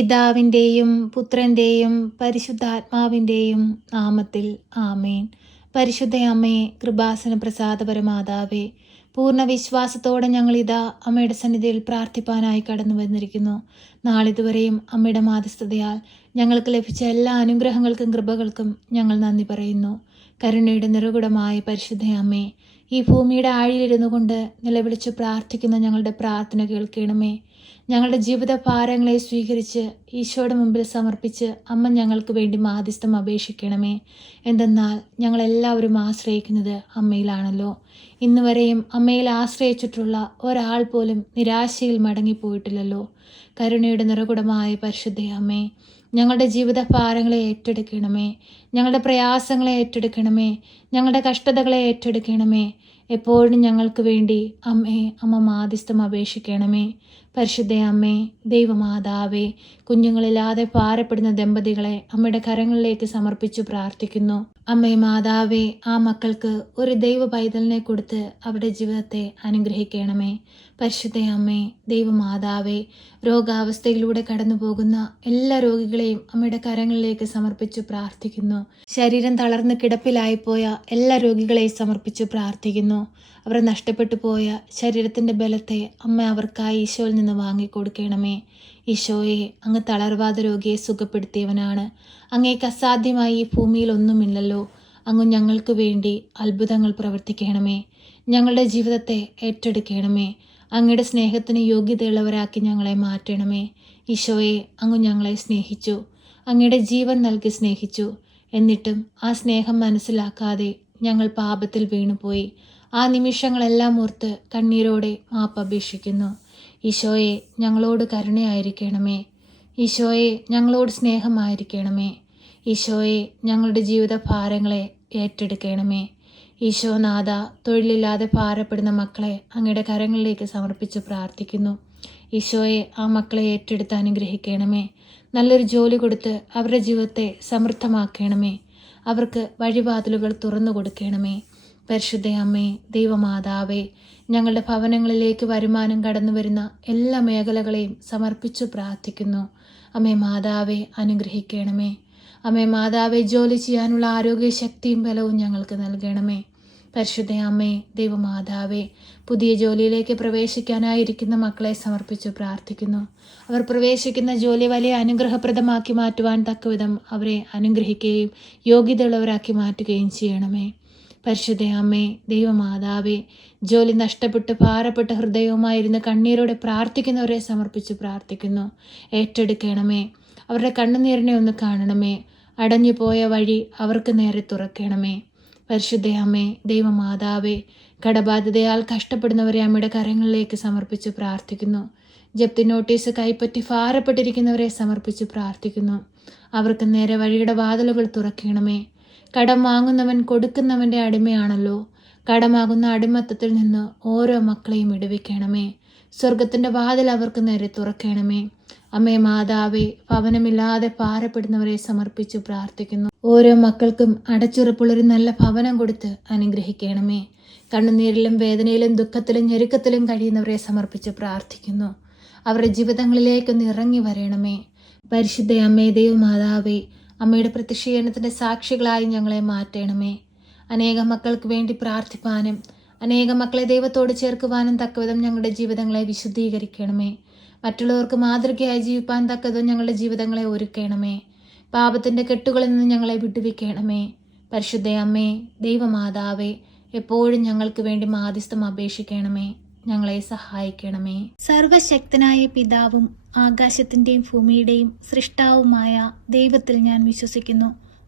പിതാവിന്റെയും പുത്രന്റെയും പരിശുദ്ധാത്മാവിന്റെയും നാമത്തിൽ ആമേൻ. പരിശുദ്ധ അമ്മേ കൃപാസന പ്രസാദപരമാതാവേ പൂർണ വിശ്വാസത്തോടെ ഞങ്ങളിതാ അമ്മയുടെ സന്നിധിയിൽ പ്രാർത്ഥിപ്പാനായി കടന്നു വന്നിരിക്കുന്നു. നാളിതുവരെയും അമ്മയുടെ മാധ്യസ്ഥതയാൽ ഞങ്ങൾക്ക് ലഭിച്ച എല്ലാ അനുഗ്രഹങ്ങൾക്കും കൃപകൾക്കും ഞങ്ങൾ നന്ദി പറയുന്നു. കരുണയുടെ നിറകുടമായ പരിശുദ്ധ അമ്മേ ഈ ഭൂമിയുടെ ആഴിയിലിരുന്നു കൊണ്ട് നിലവിളിച്ച് പ്രാർത്ഥിക്കുന്ന ഞങ്ങളുടെ പ്രാർത്ഥന കേൾക്കണമേ. ഞങ്ങളുടെ ജീവിത ഭാരങ്ങളെ സ്വീകരിച്ച് ഈശോയുടെ മുമ്പിൽ സമർപ്പിച്ച് അമ്മ ഞങ്ങൾക്ക് വേണ്ടി മാധ്യസ്ഥം അപേക്ഷിക്കണമേ. എന്തെന്നാൽ ഞങ്ങളെല്ലാവരും ആശ്രയിക്കുന്നത് അമ്മയിലാണല്ലോ. ഇന്ന് വരെയും അമ്മയിൽ ആശ്രയിച്ചിട്ടുള്ള ഒരാൾ പോലും നിരാശയിൽ മടങ്ങിപ്പോയിട്ടില്ലല്ലോ. കരുണയുടെ നിറകുടമായ പരിശുദ്ധ അമ്മേ ഞങ്ങളുടെ ജീവിത ഭാരങ്ങളെ ഏറ്റെടുക്കണമേ. ഞങ്ങളുടെ പ്രയാസങ്ങളെ ഏറ്റെടുക്കണമേ. ഞങ്ങളുടെ കഷ്ടതകളെ ഏറ്റെടുക്കണമേ. എപ്പോഴും ഞങ്ങൾക്ക് വേണ്ടി അമ്മേ അമ്മ മാധ്യസ്ഥം അപേക്ഷിക്കണമേ. പരിശുദ്ധ അമ്മേ ദൈവമാതാവേ കുഞ്ഞുങ്ങളില്ലാതെ പാരപ്പെടുന്ന ദമ്പതികളെ അമ്മയുടെ കരങ്ങളിലേക്ക് സമർപ്പിച്ചു പ്രാർത്ഥിക്കുന്നു. അമ്മേ മാതാവേ ആ മക്കൾക്ക് ഒരു ദൈവ പൈതലിനെ കൊടുത്ത് അവരുടെ ജീവിതത്തെ അനുഗ്രഹിക്കണമേ. പരിശുദ്ധ അമ്മേ ദൈവമാതാവേ രോഗാവസ്ഥയിലൂടെ കടന്നു പോകുന്ന എല്ലാ രോഗികളെയും അമ്മയുടെ കരങ്ങളിലേക്ക് സമർപ്പിച്ചു പ്രാർത്ഥിക്കുന്നു. ശരീരം തളർന്ന് കിടപ്പിലായിപ്പോയ എല്ലാ രോഗികളെയും സമർപ്പിച്ച് പ്രാർത്ഥിക്കുന്നു. അവർ നഷ്ടപ്പെട്ടു പോയ ശരീരത്തിന്റെ ബലത്തെ അമ്മ അവർക്കായി ഈശോയിൽ നിന്ന് വാങ്ങിക്കൊടുക്കണമേ. ഈശോയെ അങ്ങ് തളർവാദ രോഗിയെ സുഖപ്പെടുത്തിയവനാണ്. അങ്ങേക്ക് അസാധ്യമായി ഈ ഭൂമിയിൽ ഒന്നുമില്ലല്ലോ. അങ്ങ് ഞങ്ങൾക്ക് വേണ്ടി അത്ഭുതങ്ങൾ പ്രവർത്തിക്കണമേ. ഞങ്ങളുടെ ജീവിതത്തെ ഏറ്റെടുക്കണമേ. അങ്ങയുടെ സ്നേഹത്തിന് യോഗ്യതയുള്ളവരാക്കി ഞങ്ങളെ മാറ്റണമേ. ഈശോയെ അങ്ങ് ഞങ്ങളെ സ്നേഹിച്ചു. അങ്ങയുടെ ജീവൻ നൽകി സ്നേഹിച്ചു. എന്നിട്ടും ആ സ്നേഹം മനസ്സിലാക്കാതെ ഞങ്ങൾ പാപത്തിൽ വീണുപോയി. ആ നിമിഷങ്ങളെല്ലാം ഓർത്ത് കണ്ണീരോടെ മാപ്പ് അപേക്ഷിക്കുന്നു. ഈശോയെ ഞങ്ങളോട് കരുണയായിരിക്കണമേ. ഈശോയെ ഞങ്ങളോട് സ്നേഹമായിരിക്കണമേ. ഈശോയെ ഞങ്ങളുടെ ജീവിത ഭാരങ്ങളെ ഏറ്റെടുക്കണമേ. ഈശോനാഥ തൊഴിലില്ലാതെ ഭാരപ്പെടുന്ന മക്കളെ അങ്ങയുടെ കരങ്ങളിലേക്ക് സമർപ്പിച്ച് പ്രാർത്ഥിക്കുന്നു. ഈശോയെ ആ മക്കളെ ഏറ്റെടുത്ത് അനുഗ്രഹിക്കണമേ. നല്ലൊരു ജോലി കൊടുത്ത് അവരുടെ ജീവിതത്തെ സമൃദ്ധമാക്കണമേ. അവർക്ക് വഴിവാതിലുകൾ തുറന്നു കൊടുക്കണമേ. പരിശുദ്ധ അമ്മേ ദൈവമാതാവേ ഞങ്ങളുടെ ഭവനങ്ങളിലേക്ക് വരുമാനം കടന്നു വരുന്ന എല്ലാ മേഖലകളെയും സമർപ്പിച്ചു പ്രാർത്ഥിക്കുന്നു. അമ്മേ മാതാവേ അനുഗ്രഹിക്കണമേ. അമ്മേ മാതാവേ ജോലി ചെയ്യാനുള്ള ആരോഗ്യ ശക്തിയും ബലവും ഞങ്ങൾക്ക് നൽകണമേ. പരിശുദ്ധ അമ്മേ ദൈവമാതാവേ പുതിയ ജോലിയിലേക്ക് പ്രവേശിക്കാനായിരിക്കുന്ന മക്കളെ സമർപ്പിച്ചു പ്രാർത്ഥിക്കുന്നു. അവർ പ്രവേശിക്കുന്ന ജോലി വലിയ അനുഗ്രഹപ്രദമാക്കി മാറ്റുവാൻ തക്കവിധം അവരെ അനുഗ്രഹിക്കുകയും യോഗ്യതയുള്ളവരാക്കി മാറ്റുകയും ചെയ്യണമേ. പരിശുദ്ധ അമ്മേ ദൈവമാതാവേ ജോലി നഷ്ടപ്പെട്ട് ഭാരപ്പെട്ട ഹൃദയവുമായിരുന്ന് കണ്ണീരോടെ പ്രാർത്ഥിക്കുന്നവരെ സമർപ്പിച്ച് പ്രാർത്ഥിക്കുന്നു. ഏറ്റെടുക്കണമേ. അവരുടെ കണ്ണുനീരിനെ ഒന്ന് കാണണമേ. അടഞ്ഞുപോയ വഴി അവർക്ക് നേരെ തുറക്കണമേ. പരിശുദ്ധ അമ്മേ ദൈവമാതാവേ കടബാധ്യതയാൽ കഷ്ടപ്പെടുന്നവരെ അമ്മയുടെ കരങ്ങളിലേക്ക് സമർപ്പിച്ച് പ്രാർത്ഥിക്കുന്നു. ജപ്തി നോട്ടീസ് കൈപ്പറ്റി ഭാരപ്പെട്ടിരിക്കുന്നവരെ സമർപ്പിച്ച് പ്രാർത്ഥിക്കുന്നു. അവർക്ക് നേരെ വഴിയുടെ വാതിലുകൾ തുറക്കണമേ. കടം വാങ്ങുന്നവൻ കൊടുക്കുന്നവന്റെ അടിമയാണല്ലോ. കടമാകുന്ന അടിമത്തത്തിൽ നിന്ന് ഓരോ മക്കളെയും വിടുവിക്കണമേ. സ്വർഗത്തിന്റെ വാതിൽ അവർക്ക് നേരെ തുറക്കണമേ. അമ്മേ മാതാവേ ഭവനമില്ലാതെ പാരപ്പെടുന്നവരെ സമർപ്പിച്ചു പ്രാർത്ഥിക്കുന്നു. ഓരോ മക്കൾക്കും അടച്ചുറപ്പുള്ളൊരു നല്ല ഭവനം കൊടുത്ത് അനുഗ്രഹിക്കണമേ. കണ്ണുനീരിലും വേദനയിലും ദുഃഖത്തിലും ഞെരുക്കത്തിലും കഴിയുന്നവരെ സമർപ്പിച്ച് പ്രാർത്ഥിക്കുന്നു. അവരുടെ ജീവിതങ്ങളിലേക്കൊന്ന് ഇറങ്ങി വരണമേ. പരിശുദ്ധ അമ്മേ ദൈവമാതാവേ അമ്മയുടെ പ്രത്യക്ഷീകരണത്തിന്റെ സാക്ഷികളായി ഞങ്ങളെ മാറ്റണമേ. അനേകം മക്കൾക്ക് വേണ്ടി പ്രാർത്ഥിപ്പാനും അനേകം മക്കളെ ദൈവത്തോട് ചേർക്കുവാനും തക്കവിധം ഞങ്ങളുടെ ജീവിതങ്ങളെ വിശുദ്ധീകരിക്കണമേ. മറ്റുള്ളവർക്ക് മാതൃകയായി ജീവിപ്പാൻ തക്കതും ഞങ്ങളുടെ ജീവിതങ്ങളെ ഒരുക്കണമേ. പാപത്തിന്റെ കെട്ടുകളിൽ നിന്ന് ഞങ്ങളെ വിട്ടുവിക്കണമേ പരിശുദ്ധ അമ്മേ ദൈവമാതാവേ എപ്പോഴും ഞങ്ങൾക്ക് വേണ്ടി മാധ്യസ്ഥം അപേക്ഷിക്കണമേ. ഞങ്ങളെ സഹായിക്കണമേ. സർവശക്തനായ പിതാവും ആകാശത്തിന്റെയും ഭൂമിയുടെയും സൃഷ്ടാവുമായ ദൈവത്തിൽ ഞാൻ വിശ്വസിക്കുന്നു.